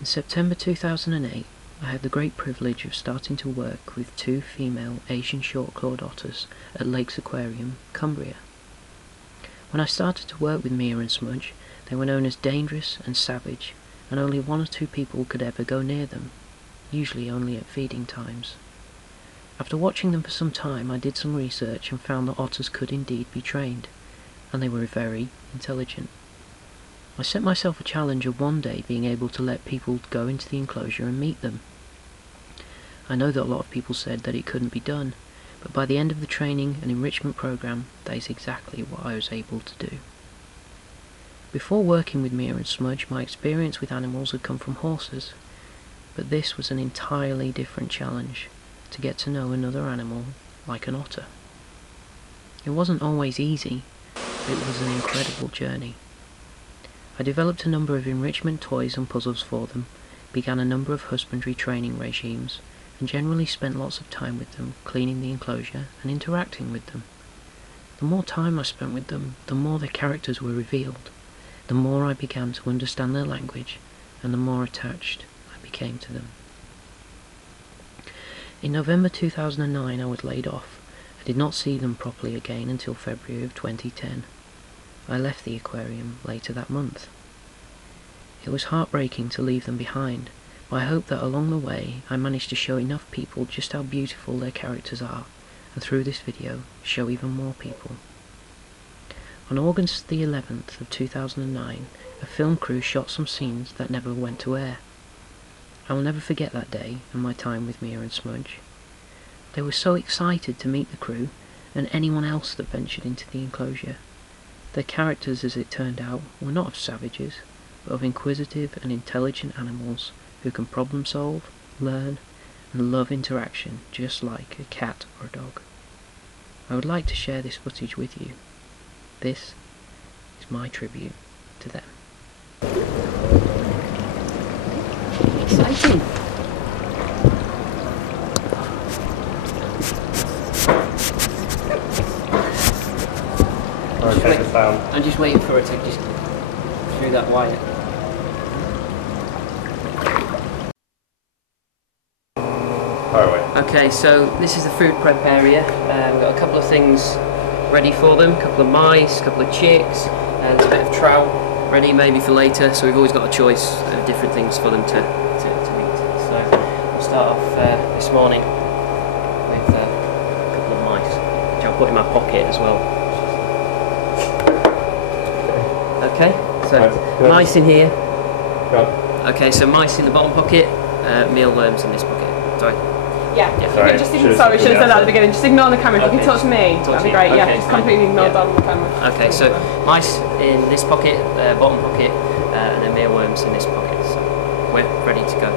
In September 2008, I had the great privilege of starting to work with 2 female Asian Short Calwed Otters at Lakes Aquarium Cumbria. When I started to work with Mia and Smudge, they were known as dangerous and savage, and only 1 or 2 people could ever go near them, usually only at feeding times. After watching them for some time, I did some research and found that otters could indeed be trained, and they were very intelligent. I set myself a challenge of one day being able to let people go into the enclosure and meet them. I know that a lot of people said that it couldn't be done, but by the end of the training and enrichment program, that is exactly what I was able to do. Before working with Mia and Smudge, my experience with animals had come from horses, but this was an entirely different challenge, to get to know another animal like an otter. It wasn't always easy, but it was an incredible journey. I developed a number of enrichment toys and puzzles for them, began a number of husbandry training regimes, and generally spent lots of time with them, cleaning the enclosure and interacting with them. The more time I spent with them, the more their characters were revealed, the more I began to understand their language, and the more attached I became to them. In November 2009 I was laid off. I did not see them properly again until February of 2010. I left the aquarium later that month. It was heartbreaking to leave them behind, but I hope that along the way I managed to show enough people just how beautiful their characters are, and through this video show even more people. On August the 11th of 2009, a film crew shot some scenes that never went to air. I will never forget that day and my time with Mia and Smudge. They were so excited to meet the crew and anyone else that ventured into the enclosure. Their characters, as it turned out, were not of savages, but of inquisitive and intelligent animals who can problem solve, learn, and love interaction just like a cat or a dog. I would like to share this footage with you. This is my tribute to them. Exciting! I'm just waiting for it to just through that wire. Far away. Okay, so this is the food prep area. We've got a couple of things ready for them, a couple of mice, a couple of chicks, and a bit of trout ready maybe for later, so we've always got a choice of different things for them to eat. So we'll start off this morning with a couple of mice, which I'll put in my pocket as well. Okay, so mice in here. Okay, so mice in the bottom pocket, mealworms in this pocket. Sorry. Yeah. Sorry, should have said that at the beginning. Just ignore the camera. If you can touch me, that'd be great. Yeah, just completely ignore that on the camera. Okay, so mice in this pocket, bottom pocket, and then mealworms in this pocket. So we're ready to go.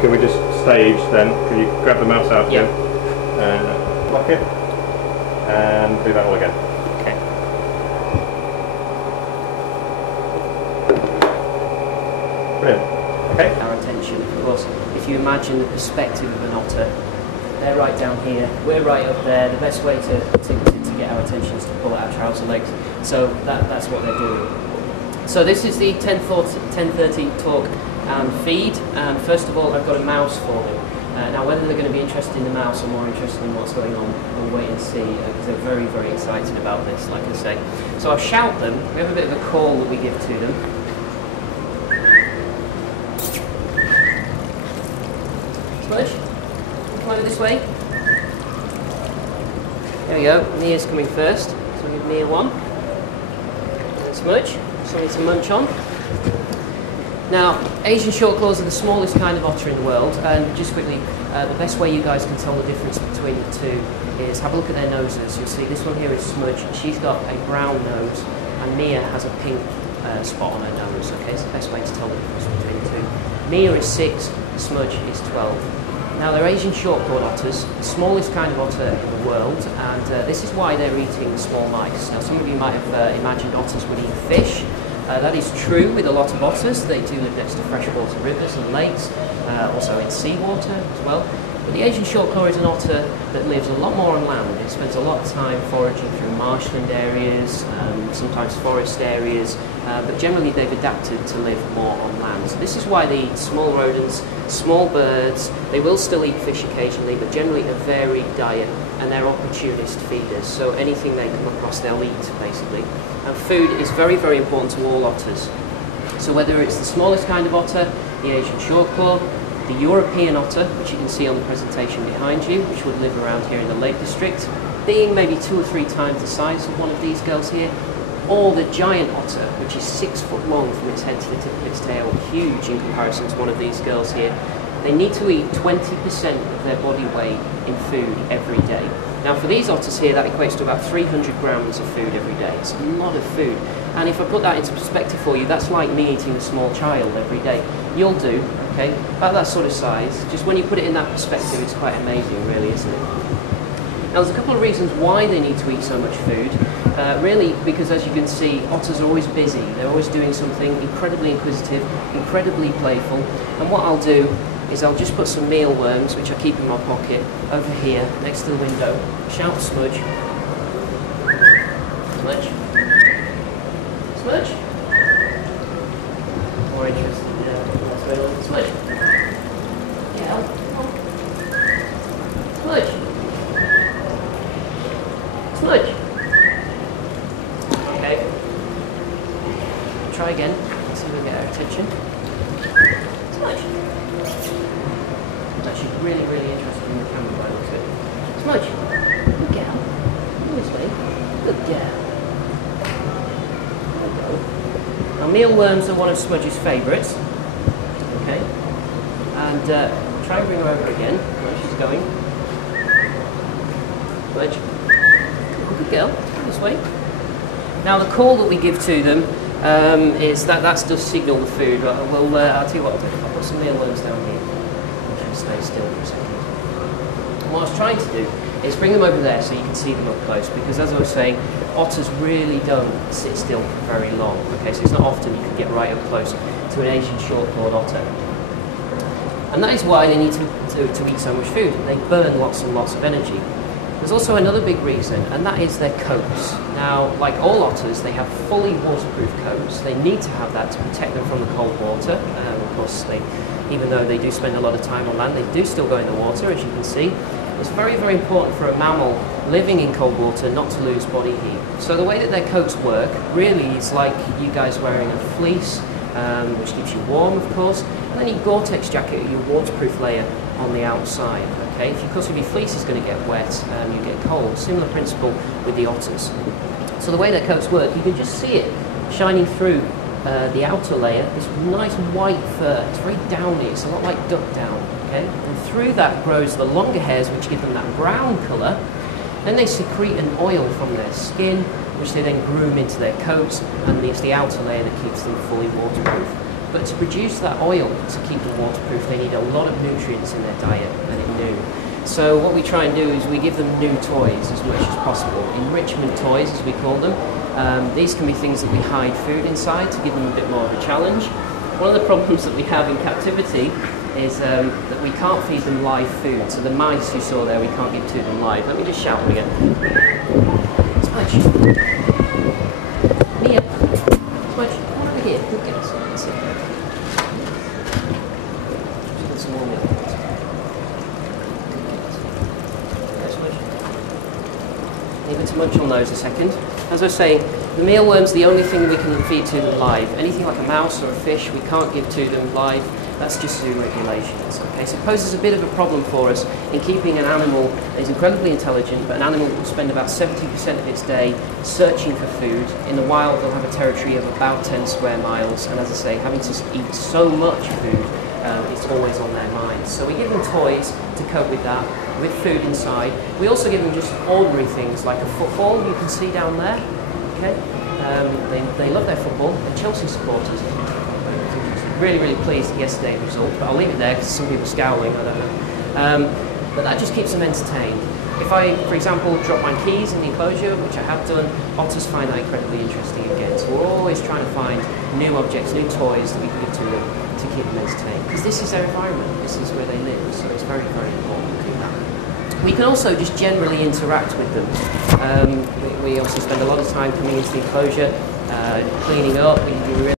Can we just stage then? Can you grab the mouse out again? Lock it, and do that all again. Okay. Brilliant. Okay. Our attention, of course. If you imagine the perspective of an otter, they're right down here, we're right up there. The best way to get our attention is to pull out our trouser legs. So that's what they're doing. So this is the 10:30 talk and feed. First of all, I've got a mouse for them. Now whether they're going to be interested in the mouse or more interested in what's going on, we'll wait and see, because they're very, very excited about this, like I say. So I'll shout them. We have a bit of a call that we give to them. Smudge, come over this way. There we go, Mia's coming first, so we'll give Mia one. And Smudge, something to munch on. Now, Asian short claws are the smallest kind of otter in the world, and just quickly, the best way you guys can tell the difference between the two is have a look at their noses. You'll see this one here is Smudge, she's got a brown nose, and Mia has a pink spot on her nose. Okay, it's the best way to tell the difference between the two. Mia is 6, Smudge is 12. Now they're Asian short clawed otters, the smallest kind of otter in the world, and this is why they're eating small mice. Now some of you might have imagined otters would eat fish. That is true with a lot of otters. They do live next to freshwater rivers and lakes, also in seawater as well. But the Asian Short Calwed is an otter that lives a lot more on land. It spends a lot of time foraging through marshland areas, sometimes forest areas, but generally they've adapted to live more on land. So this is why they eat small rodents, small birds. They will still eat fish occasionally, but generally a varied diet, and they're opportunist feeders. So anything they come across, they'll eat, basically. And food is very, very important to all otters. So whether it's the smallest kind of otter, the Asian Short Calwed, the European otter, which you can see on the presentation behind you, which would live around here in the Lake District, being maybe 2 or 3 times the size of one of these girls here, or the giant otter, which is 6 foot long from its head to the tip of its tail, huge in comparison to one of these girls here. They need to eat 20% of their body weight in food every day. Now for these otters here, that equates to about 300 grams of food every day. It's a lot of food. And if I put that into perspective for you, that's like me eating a small child every day. You'll do, okay, about that sort of size. Just when you put it in that perspective, it's quite amazing, really, isn't it? Now there's a couple of reasons why they need to eat so much food. Really because, as you can see, otters are always busy. They're always doing something, incredibly inquisitive, incredibly playful. And what I'll do is I'll just put some mealworms, which I keep in my pocket, over here next to the window. Shout Smudge. Smudge. Smudge. More interested in Smudge. Yeah. Smudge. Smudge. Okay. Try again. Let's see if we get our attention. Smudge. She's really, really interested in the camera by the looks of it. Smudge. Good girl. Come this way. Good girl. There we go. Now mealworms are one of Smudge's favourites. Okay. And try and bring her over again. Where she's going. Smudge. Good girl. Come this way. Now the call that we give to them is that's just signal the food. I'll tell you what I'll do. I'll put some mealworms down here. Stay still for a second. And what I was trying to do is bring them over there so you can see them up close, because as I was saying, otters really don't sit still for very long. Okay, so it's not often you can get right up close to an Asian Short Calwed otter. And that is why they need to eat so much food. They burn lots and lots of energy. There's also another big reason, and that is their coats. Now, like all otters, they have fully waterproof coats. They need to have that to protect them from the cold water. Of course, even though they do spend a lot of time on land, they do still go in the water, as you can see. It's very, very important for a mammal living in cold water not to lose body heat. So the way that their coats work, really, is like you guys wearing a fleece, which keeps you warm, of course, and then your Gore-Tex jacket, your waterproof layer on the outside. Okay, of course, if your fleece is going to get wet, you get cold. Similar principle with the otters. So the way their coats work, you can just see it shining through the outer layer, this nice white fur. It's very downy, it's a lot like duck down, okay? And through that grows the longer hairs, which give them that brown colour. Then they secrete an oil from their skin, which they then groom into their coats, and it's the outer layer that keeps them fully waterproof. But to produce that oil, to keep them waterproof, they need a lot of nutrients in their diet, and in new. So what we try and do is we give them new toys as much as possible. Enrichment toys, as we call them. These can be things that we hide food inside to give them a bit more of a challenge. One of the problems that we have in captivity is that we can't feed them live food. So the mice you saw there, we can't give to them live. Let me just shout them again. Smudge. Mia. Smudge, come over here. Good girl. That's it. Just get some more milk. Okay, Smudge. Leave it to munch on those a second. As I was saying, the mealworm's the only thing we can feed to them live. Anything like a mouse or a fish, we can't give to them live. That's just through regulations. Okay, so it poses a bit of a problem for us in keeping an animal that is incredibly intelligent, but an animal that will spend about 70% of its day searching for food. In the wild, they'll have a territory of about 10 square miles, and as I say, having to eat so much food, it's always on their minds. So we give them toys to cope with that, with food inside. We also give them just ordinary things like a football you can see down there. Okay, they love their football. They're Chelsea supporters. Really, really pleased with yesterday's result, but I'll leave it there because some people are scowling. I don't know. But that just keeps them entertained. If I, for example, drop my keys in the enclosure, which I have done, otters find that incredibly interesting again. So we're always trying to find new objects, new toys that we can give to them to keep them entertained. Because this is their environment, this is where they live, so it's very, very important to do that. We can also just generally interact with them. We obviously spend a lot of time coming into the enclosure, cleaning up. We